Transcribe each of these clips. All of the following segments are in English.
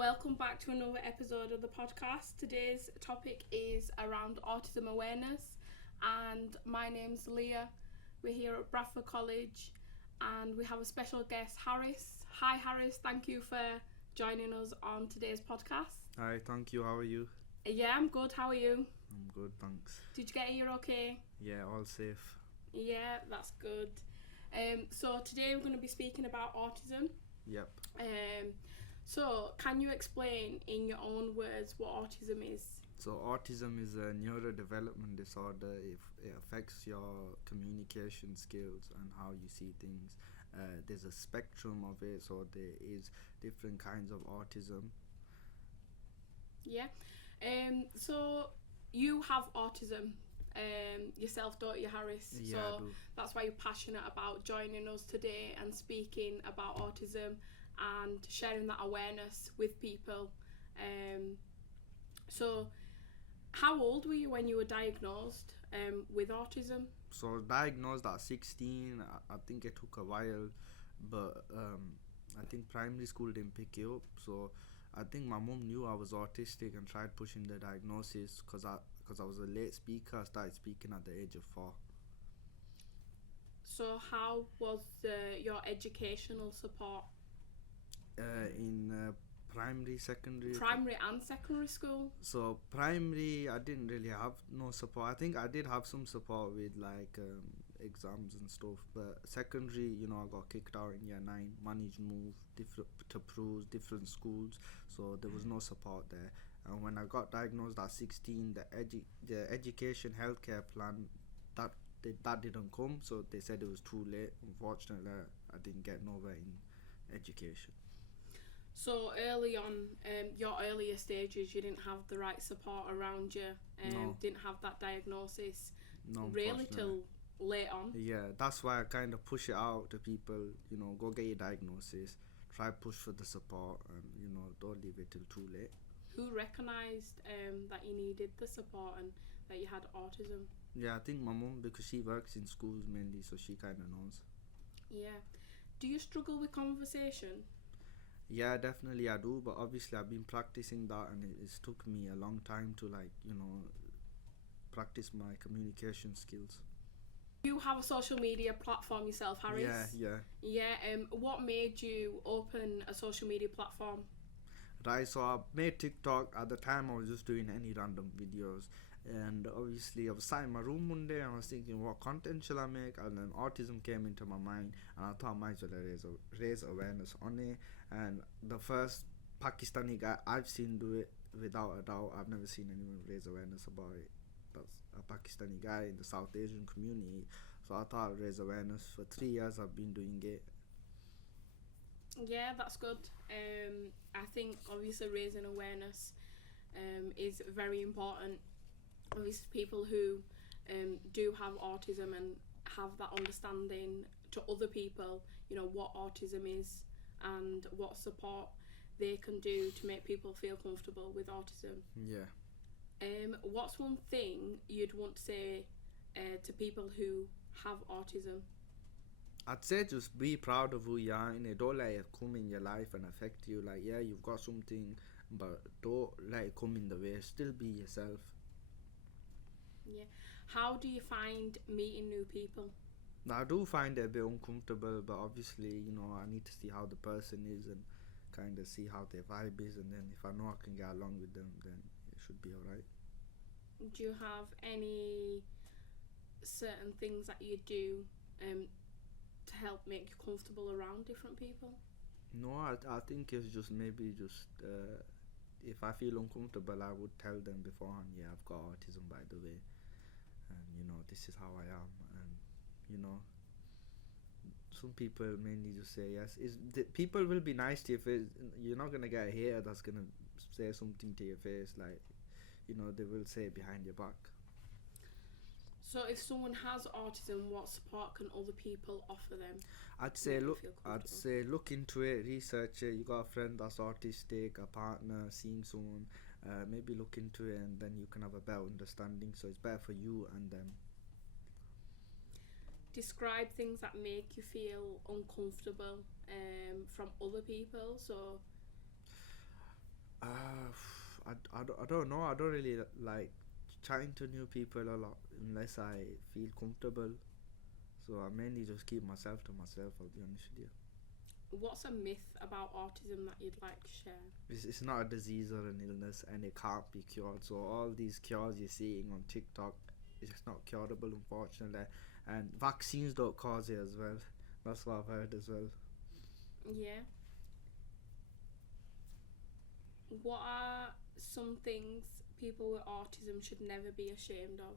Welcome back to another episode of the podcast. Today's topic is around autism awareness, and my name's Leah. We're here at Bradford College and we have a special guest, Harris. Hi Harris, thank you for joining us on today's podcast. Hi, thank you. How are you? Yeah, I'm good. How are you? I'm good, thanks. Did you get here okay? Yeah, all safe. Yeah, that's good. So today we're going to be speaking about autism. Yep. So can you explain in your own words what autism is? So autism is a neurodevelopment disorder. It affects your communication skills and how you see things. There's a spectrum of it, so there is different kinds of autism. Yeah. So you have autism yourself, don't you, Harris? Yeah, so I do. that's why you're passionate about joining us today and speaking about autism and sharing that awareness with people. So how old were you when you were diagnosed with autism? So diagnosed at 16. I think it took a while, but I think primary school didn't pick it up. So I think my mum knew I was autistic and tried pushing the diagnosis because I was a late speaker. I started speaking at the age of 4. So how was your educational support? In primary And secondary school? So primary I didn't really have no support. I think I did have some support with like exams and stuff, but secondary, I got kicked out in year 9, managed move different schools, so there was no support there. And when I got diagnosed at 16, the education healthcare plan that didn't come, so they said it was too late. Unfortunately, I didn't get nowhere in education. So early on, your earlier stages, you didn't have the right support around you, No. didn't have that diagnosis No, really unfortunately. till late on. Yeah, that's why I kind of push it out to people, go get your diagnosis, try push for the support, and, don't leave it till too late. Who recognised that you needed the support and that you had autism? Yeah, I think my mum, because she works in schools mainly, so she kind of knows. Yeah. Do you struggle with conversation? Yeah, definitely I do, but obviously I've been practicing that, and it's took me a long time to practice my communication skills. You have a social media platform yourself, Harris. Yeah. Yeah. What made you open a social media platform? Right, so I made TikTok. At the time I was just doing any random videos, and obviously I was sat in my room one day and I was thinking, what content shall I make? And then autism came into my mind, and I thought I might as well raise awareness on it. And the first Pakistani guy I've seen do it, without a doubt, I've never seen anyone raise awareness about it. That's a Pakistani guy in the South Asian community. So I thought I'd raise awareness. For 3 years I've been doing it. Yeah, that's good. I think obviously raising awareness is very important. Obviously people who do have autism and have that understanding to other people, what autism is and what support they can do to make people feel comfortable with autism. Yeah. What's one thing you'd want to say to people who have autism? I'd say just be proud of who you are, and don't let it come in your life and affect you. Like, yeah, you've got something, but don't let it come in the way. Still be yourself. Yeah. How do you find meeting new people? I do find it a bit uncomfortable, but obviously, I need to see how the person is and kind of see how their vibe is, and then if I know I can get along with them, then it should be alright. Do you have any certain things that you do to help make you comfortable around different people? No, I think it's just maybe just if I feel uncomfortable, I would tell them beforehand, yeah, I've got autism, by the way, and this is how I am. And some people mainly just say yes. People will be nice to you. You're not gonna get a hater that's gonna say something to your face, like, they will say it behind your back. So if someone has autism, what support can other people offer them? I'd say look into it, research it. You got a friend that's autistic, a partner, seeing someone, maybe look into it, and then you can have a better understanding. So it's better for you and them. Describe things that make you feel uncomfortable from other people. So I don't know. I don't really like chatting to new people a lot unless I feel comfortable. So I mainly just keep myself to myself. I'll be honest with you. What's a myth about autism that you'd like to share? It's not a disease or an illness, and it can't be cured. So all these cures you're seeing on TikTok, it's not curable, unfortunately. And vaccines don't cause it as well. That's what I've heard as well. Yeah. What are some things people with autism should never be ashamed of?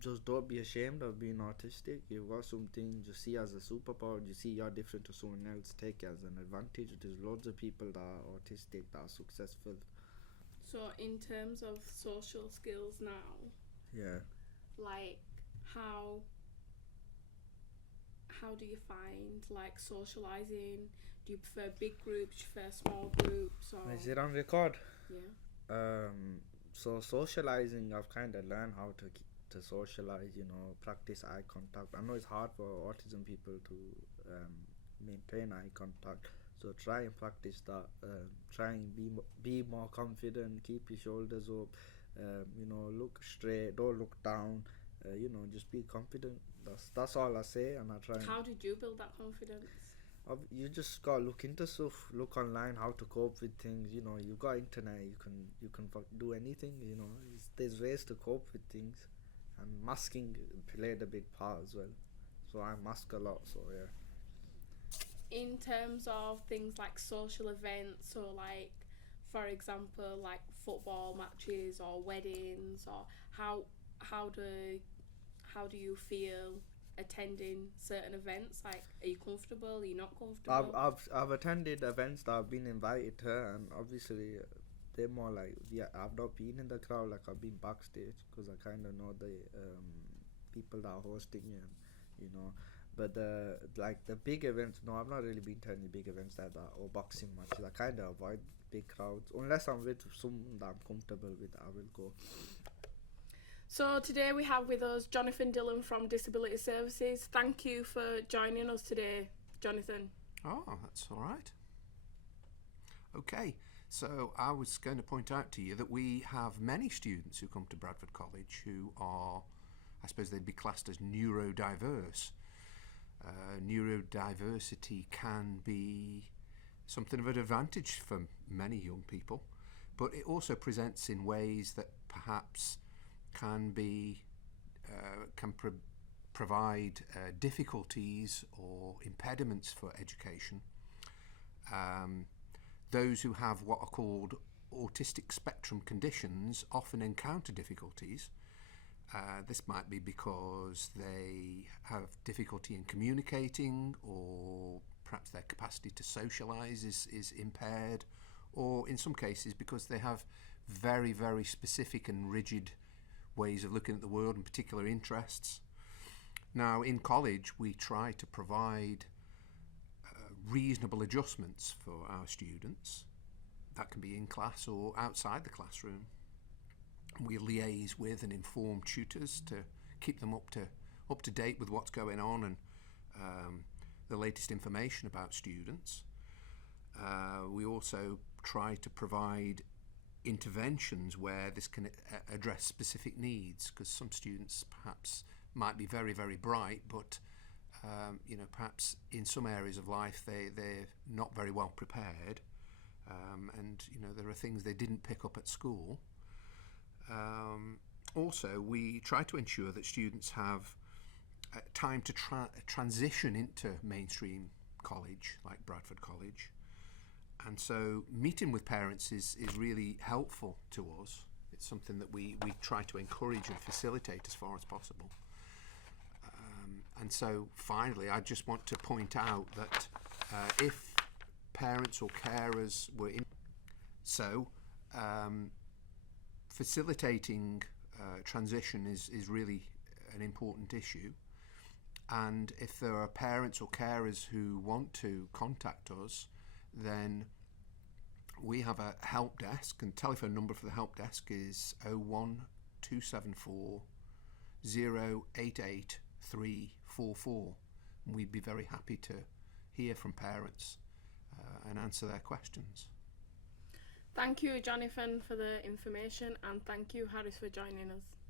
Just don't be ashamed of being autistic. You've got something you see as a superpower. You see you're different to someone else. Take it as an advantage. There's loads of people that are autistic that are successful. So, in terms of social skills now, Yeah. like how do you find like socializing? Do you prefer big groups? Do you prefer small groups? Or Is it on record? yeah. So socializing, I've kind of learned how to socialize. Practice eye contact. I know it's hard for autism people to maintain eye contact. So try and practice that. Try and be more confident. Keep your shoulders up. Look straight. Don't look down. Just be confident. That's all I say, and I try. How did you build that confidence? You just gotta look into stuff. Look online how to cope with things. You've got internet. You can do anything. There's ways to cope with things, and masking played a big part as well. So I mask a lot. So yeah. In terms of things like social events, or like, for example, like football matches or weddings, or how do you feel attending certain events? Like, are you comfortable? Are you not comfortable? I've attended events that I've been invited to, and obviously they're more like, yeah, I've not been in the crowd. Like, I've been backstage because I kind of know the people that are hosting you, But the big events, no, I've not really been to any big events like that, or boxing matches. I kind of avoid big crowds unless I'm with someone that I'm comfortable with. I will go. So today we have with us Jonathan Dillon from Disability Services. Thank you for joining us today, Jonathan. Oh, that's all right. Okay, so I was going to point out to you that we have many students who come to Bradford College who are, I suppose they'd be classed as neurodiverse. Neurodiversity can be something of an advantage for many young people, but it also presents in ways that perhaps can provide difficulties or impediments for education. Those who have what are called autistic spectrum conditions often encounter difficulties. This might be because they have difficulty in communicating, or perhaps their capacity to socialise is impaired, or in some cases because they have very, very specific and rigid ways of looking at the world and particular interests. Now, in college, we try to provide reasonable adjustments for our students. That can be in class or outside the classroom. We liaise with and inform tutors to keep them up to date with what's going on and the latest information about students. We also try to provide interventions where this can address specific needs, because some students perhaps might be very, very bright, but perhaps in some areas of life they're not very well prepared, and there are things they didn't pick up at school. Also, we try to ensure that students have time to transition into mainstream college, like Bradford College. And so meeting with parents is really helpful to us. It's something that we try to encourage and facilitate as far as possible. And so finally, I just want to point out that if parents or carers were facilitating transition is really an important issue. And if there are parents or carers who want to contact us, then we have a help desk, and telephone number for the help desk is 01274 088 344. We'd be very happy to hear from parents and answer their questions. Thank you, Jonathan, for the information, and thank you, Harris, for joining us.